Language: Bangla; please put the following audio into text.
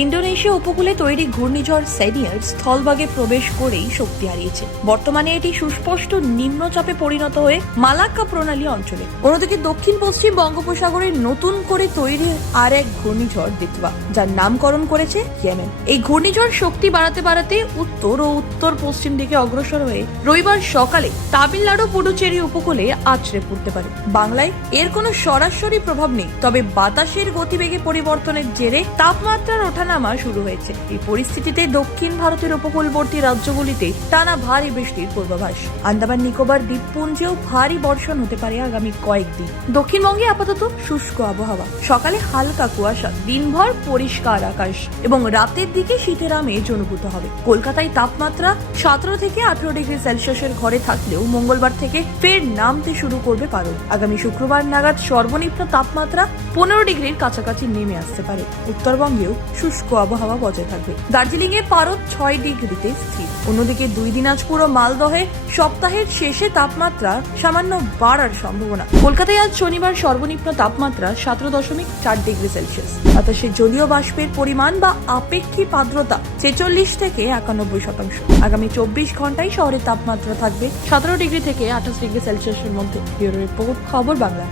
ইন্দোনেশিয়া উপকূলে তৈরি ঘূর্ণিঝড় সেনিয়ার স্থলভাগে প্রবেশ করেই শক্তি হারিয়েছে। বর্তমানে এটি সুস্পষ্ট নিম্নচাপে পরিণত হয়ে মালাক্কা প্রণালী অঞ্চলে। অন্যদিকে দক্ষিণ পশ্চিম বঙ্গোপসাগরে নতুন করে তৈরি আর এক ঘূর্ণিঝড় দিতবা যার নামকরণ করেছে ইয়েমেন। এই ঘূর্ণিঝড় শক্তি বাড়াতে বাড়াতে উত্তর ও উত্তর পশ্চিম দিকে অগ্রসর হয়ে রবিবার সকালে তামিলনাড়ু পুডুচেরি উপকূলে আছড়ে পড়তে পারে। বাংলায় এর কোনো সরাসরি প্রভাব নেই, তবে বাতাসের গতিবেগে পরিবর্তনের জেরে তাপমাত্রার ওঠানামা শুরু হয়েছে। এই পরিস্থিতিতে দক্ষিণ ভারতের উপকূলবর্তী রাজ্যগুলিতে টানা ভারী বৃষ্টির পূর্বাভাস। আন্দামান নিকোবর দ্বীপপুঞ্জেও ভারী বর্ষণ হতে পারে আগামী কয়েকদিন। দক্ষিণবঙ্গে আপাতত শুষ্ক আবহাওয়া। সকালে হালকা কুয়াশা, দিনভর পরিষ্কার আকাশ এবং রাতের দিকে শীতের আমেজ অনুভূত হবে। কলকাতায় তাপমাত্রা সতেরো থেকে আঠারো ডিগ্রি সেলসিয়াসের ঘরে থাকলেও মঙ্গলবার থেকে ফের নামতে শুরু করবে পারদ। আগামী শুক্রবার নাগাদ সর্বনিম্ন তাপমাত্রা পনেরো ডিগ্রির কাছাকাছি নেমে আসতে পারে। উত্তরবঙ্গেও শুষ্ক আবহাওয়া বজায় থাকবে। দার্জিলিং এ পারদ ছয় ডিগ্রিতে স্থির। অন্যদিকে দুই দিনাজপুর ও মালদহে সপ্তাহের শেষে তাপমাত্রা সামান্য বাড়ার সম্ভাবনা। কলকাতায় আজ শনিবার সর্বনিম্ন তাপমাত্রা সতেরো দশমিক চার ডিগ্রি সেলসিয়াস। বাতাসে জলীয় বাষ্পের পরিমাণ বা আপেক্ষিক আর্দ্রতা ছেচল্লিশ থেকে একানব্বই শতাংশ। আগামী চব্বিশ ঘন্টায় শহরের তাপমাত্রা থাকবে সতেরো ডিগ্রি থেকে আঠাশ ডিগ্রি সেলসিয়াসের মধ্যে। ব্যুরো রিপোর্ট, খবর বাংলা।